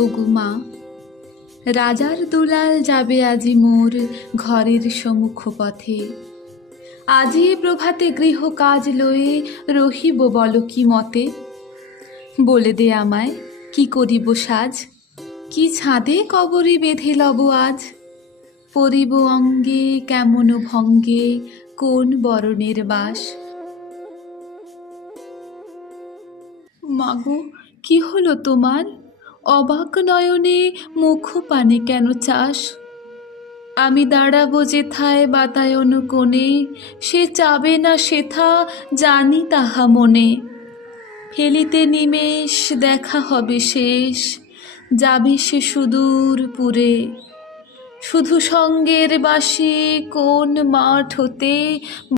ওগো মা, রাজার দুলাল যাবে আজি মোর ঘরের সম্মুখ পথে। আজি প্রভাতে গৃহ কাজ লয়ে রহিব বল কি মতে। বলে দে আমায় কি করিব সাজ, কি ছাদে কবরে বেঁধে লব আজ। পরিব অঙ্গে কেমন ভঙ্গে কোন বরণের বাস। মাগো, কি হলো তোমার? অবাক নয়নে মুখ পানে কেন চাস? আমি দাঁড়াবো যেথায় বাতায়ন কোণে, সে চাবে না সেথা জানি তাহা মনে। ফেলিতে নিমেষ দেখা হবে শেষ, যাবে সে সুদূর পুরে। শুধু সঙ্গের বাসি কোন মাঠ হতে